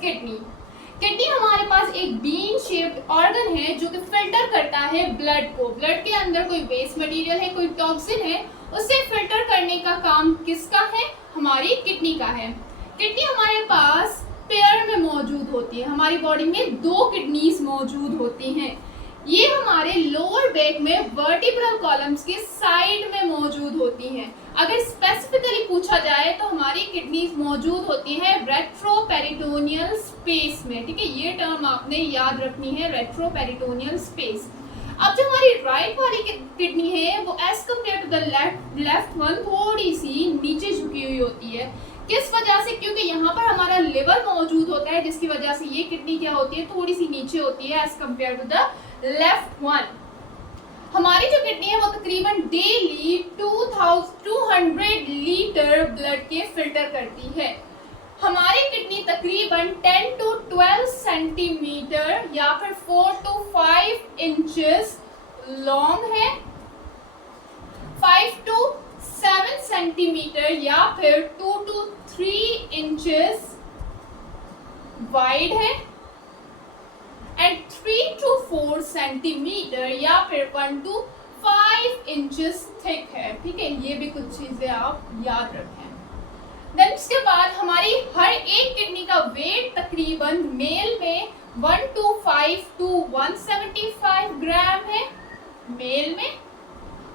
Kidney. Kidney हमारे पास एक bean shaped organ है जो कि फिल्टर करता है ब्लड को। ब्लड के अंदर कोई वेस्ट मटेरियल है, कोई टॉक्सिन है, उसे फिल्टर करने का काम किसका है? हमारी किडनी का है। किडनी हमारे पास पेयर में मौजूद होती है। हमारी बॉडी में 2 किडनीज मौजूद होती हैं। ये हमारे लोअर बैक में वर्टिब्रल कॉलम्स के साइड में मौजूद होती हैं। अगर स्पेसिफिकली पूछा जाए तो हमारी किडनीज मौजूद होती है रेट्रोपेरिटोनियल स्पेस में। ठीक है, ये टर्म आपने याद रखनी है, रेट्रोपेरिटोनियल स्पेस। अब जो हमारी राइट वाली किडनी है वो as compare to the left one थोड़ी सी नीचे झुकी हुई होती है। किस वजह से? क्योंकि यहाँ पर हमारा लिवर मौजूद होता है, जिसकी वजह से ये किडनी क्या होती है? थोड़ी सी नीचे होती है as compare to the left one. हमारी जो किडनी है वो तकरीबन डेली 2200 लीटर ब्लड के फिल्टर करती है। हमारी किडनी तकरीबन 10 to 12 सेंटीमीटर या फिर 4 to 5 इंचेस लॉन्ग है, 5 to 7 सेंटीमीटर या फिर 2 to 3 इंचेस वाइड है एंड 3 to 4 सेंटीमीटर या फिर 1 to 5 इंचेस थिक है। ठीक है, ये भी कुछ चीजें आप याद रखें। देन उसके बाद हमारी हर एक किडनी का वेट तकरीबन मेल में 125 to 175 ग्राम है मेल में,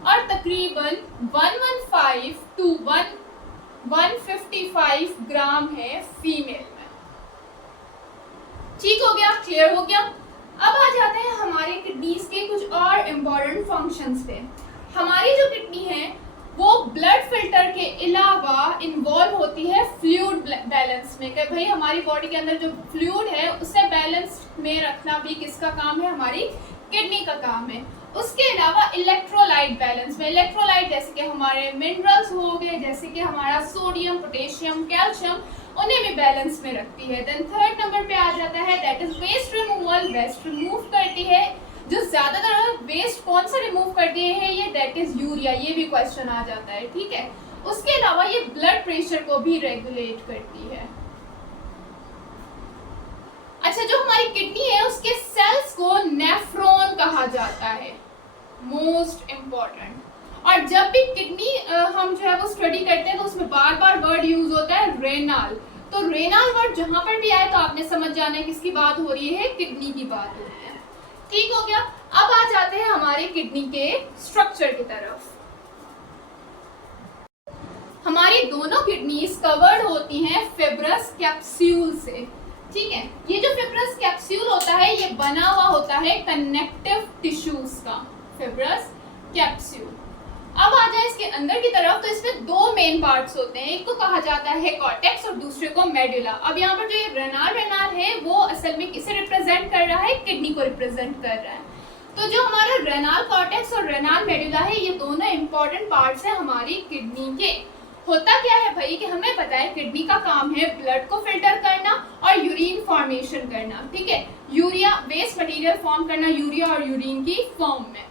और तकरीबन 115 to 155 ग्राम है फीमेल में। ठीक हो गया, क्लियर हो गया। अब आ जाते हैं हमारे किडनीज के कुछ और इम्पोर्टेंट फंक्शंस पे। हमारी जो किडनी है वो ब्लड फिल्टर के अलावा इन्वॉल्व होती है फ्लूइड बैलेंस में। कि भाई हमारी बॉडी के अंदर जो फ्लूइड है उसे बैलेंस में रखना भी किसका काम है? हमारी किडनी का काम है। उसके अलावा इलेक्ट्रोलाइट बैलेंस में, इलेक्ट्रोलाइट जैसे कि हमारे मिनरल्स हो गए, जैसे कि हमारा सोडियम, पोटेशियम, कैल्शियम, उन्हें भी बैलेंस में रखती है। देन थर्ड नंबर पे आ जाता है that is waste removal. Waste remove करती है। जो ज्यादातर वेस्ट कौन सा रिमूव करती है? ये दैट इज यूरिया। ये भी क्वेश्चन आ जाता है। ठीक है, उसके अलावा ये ब्लड प्रेशर को भी रेगुलेट करती है। अच्छा, जो हमारी किडनी है उसके सेल्स को नेफ्रॉन कहा जाता है, मोस्ट इम्पोर्टेंट। और जब भी किडनी हम जो है वो स्टडी करते हैं तो उसमें बार बार वर्ड यूज होता है रेनाल। तो रेनाल वर्ड जहां पर भी आए तो आपने समझ जाना है किसकी बात हो रही है? किडनी की बात हो रही है। ठीक हो गया। अब आ जाते हैं हमारे किडनी के स्ट्रक्चर की तरफ। हमारी दोनों किडनीज कवर्ड होती हैं फिब्रस कैप्सूल से। ठीक है, ये जो फिब्रस कैप्सूल होता है ये बना हुआ होता है कनेक्टिव टिश्यूज का, फिब्रस कैप्सूल। अब आ जाए इसके अंदर की तरफ तो इसमें 2 मेन पार्ट्स होते हैं। एक को कहा जाता है कॉर्टेक्स और दूसरे को मेडुला। अब यहाँ पर जो ये रेनाल है वो असल में किसे रिप्रेजेंट कर रहा है? किडनी को रिप्रेजेंट कर रहा है। तो जो हमारा रेनाल कॉर्टेक्स और रेनाल मेडुला है ये दोनों इंपॉर्टेंट पार्ट्स हैं हमारी किडनी के। होता क्या है भाई कि हमें पता है किडनी का काम है ब्लड को फिल्टर करना और यूरिन फॉर्मेशन करना। ठीक है, यूरिया वेस्ट मटेरियल फॉर्म करना यूरिया और यूरिन की फॉर्म में।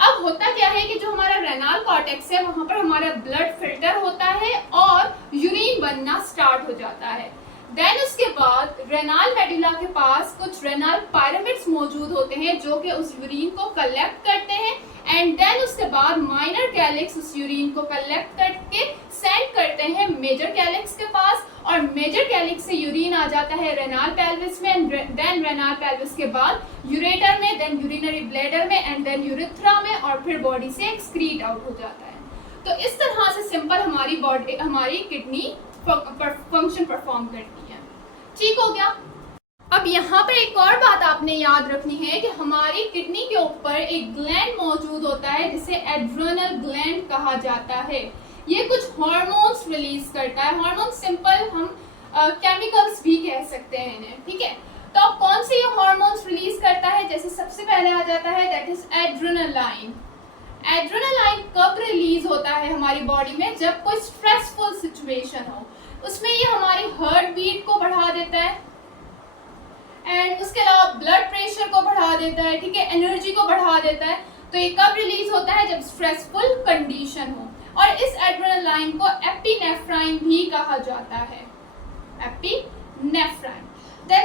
अब होता क्या है कि जो हमारा रेनाल कॉर्टेक्स है वहां पर हमारा ब्लड फिल्टर होता है और यूरिन बनना स्टार्ट हो जाता है। देन उसके बाद रेनाल मेडुला के पास कुछ रेनाल पायरामिड्स मौजूद होते हैं जो कि उस यूरिन को कलेक्ट करते हैं एंड देन उसके बाद माइनर कैलिक्स उस यूरिन को कलेक्ट करके सेंड करते हैं मेजर कैलिक्स के पास और मेजर कैलिक्स से यूरिन आ जाता है रेनाल पेल्विस में, देन रेनाल पेल्विस के बाद यूरेटर में, देन यूरिनरी ब्लैडर में एंड देन यूरिथ्रा में और फिर बॉडी से एक्सक्रीट आउट हो जाता है। तो इस तरह से सिंपल हमारी बॉडी हमारी किडनी फंक्शन परफॉर्म करती है। ठीक हो गया। अब यहाँ पर एक और बात आपने याद रखनी है कि हमारी किडनी के ऊपर एक ग्लैंड मौजूद होता है जिसे एड्रेनल ग्लैंड कहा जाता है। ये कुछ हार्मोन्स रिलीज करता है। हार्मोन सिंपल हम केमिकल्स भी कह सकते हैं इन्हें। ठीक है, तो अब कौन से ये हार्मोन्स रिलीज करता है? जैसे सबसे पहले आ जाता है दैट इज एड्रेनालाइन। एड्रेनालाइन कब रिलीज होता है हमारी बॉडी में? जब कोई स्ट्रेसफुल सिचुएशन हो। उसमें ये हमारी हार्ट बीट को बढ़ा देता है एंड उसके अलावा ब्लड प्रेशर को बढ़ा देता है। ठीक है, एनर्जी को बढ़ा देता है। तो ये कब रिलीज होता है? जब स्ट्रेसफुल कंडीशन हो। और इस एड्रेनालाइन को एपिनेफ्राइन भी कहा जाता है, एपिनेफ्राइन। देन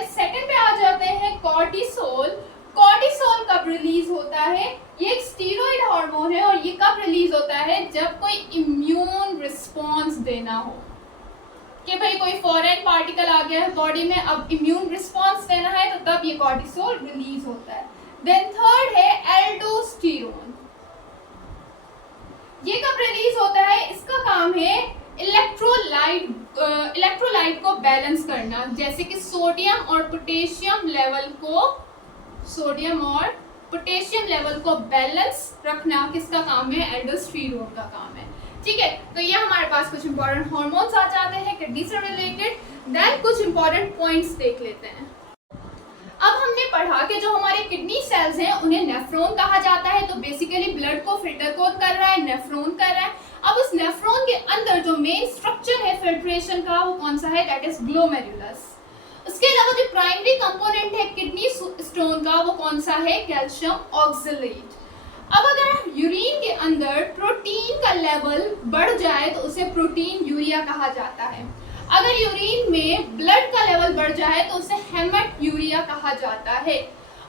है, ये एक स्टीरॉइड हार्मोन है और ये कब रिलीज होता है, जब कोई इम्यून रिस्पॉन्स देना हो, कि भाई कोई फॉरेन पार्टिकल आ गया है बॉडी में, अब इम्यून रिस्पॉन्स देना है तो तब ये कॉर्टिसोल रिलीज होता है। देन थर्ड है एल्डोस्टेरोन, ये कब रिलीज होता है, इसका काम है इलेक्ट्रोलाइट को बैलेंस करना, जैसे कि सोडियम और पोटेशियम लेवल को बैलेंस रखना किसका काम है, एल्डोस्टेरोन का काम है। ठीक है, तो ये हमारे पास कुछ इंपॉर्टेंट हार्मोन्स आ जाते हैं किडनी से रिलेटेड। देन कुछ इंपॉर्टेंट पॉइंट्स देख लेते हैं। अब हमने पढ़ा कि जो हमारे किडनी सेल्स हैं उन्हें नेफ्रॉन कहा जाता है, तो बेसिकली ब्लड को फिल्टर कौन कर रहा है, नेफ्रॉन कर रहा है। अब उस नेफ्रॉन के अंदर जो मेन स्ट्रक्चर है फिल्ट्रेशन का वो कौन सा है, दैट इज ग्लोमेरुलस। उसके अलावा जो प्राइमरी कंपोनेंट है किडनी स्टोन का वो कौन सा है, कैल्शियम ऑक्सलेट। अब अगर यूरिन के अंदर प्रोटीन का लेवल बढ़ जाए तो उसे प्रोटीन यूरिया कहा जाता है। अगर यूरिन में ब्लड का लेवल बढ़ जाए तो उसे हेमेट यूरिया कहा जाता है।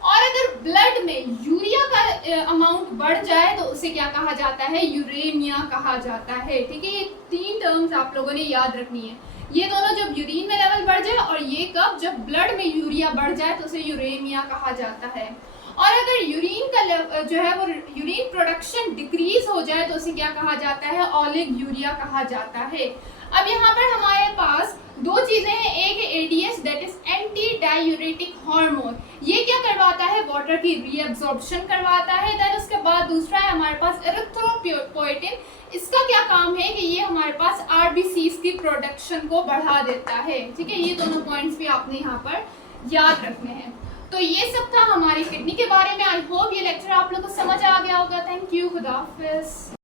और अगर ब्लड में यूरिया का अमाउंट बढ़ जाए तो उसे क्या कहा जाता है, यूरेमिया कहा जाता है। ठीक है, ये तीन टर्म्स आप लोगों ने याद रखनी है। ये दोनों जब यूरिन में लेवल बढ़ जाए और ये कब, जब ब्लड में यूरिया बढ़ जाए तो उसे यूरेमिया कहा जाता है। और अगर यूरिन का जो है वो यूरिन प्रोडक्शन डिक्रीज हो जाए तो उसे क्या कहा जाता है, ऑलिग यूरिया कहा जाता है। अब यहाँ पर हमारे पास दो चीजें हैं, एक है ADS that is anti diuretic hormone, ये क्या करवाता है, वाटर की रीअब्जॉर्प्शन करवाता है। देन उसके बाद दूसरा है हमारे पास एरिथ्रोपोएटिन, इसका क्या काम है कि ये हमारे पास आरबीसीज की प्रोडक्शन को बढ़ा देता है। ठीक है, ये दोनों पॉइंट्स भी आपने यहाँ पर याद रखने हैं। तो ये सब था हमारी किडनी के बारे में। आई होप ये लेक्चर आप लोग को समझ आ गया होगा। थैंक यू, खुदा हाफिज।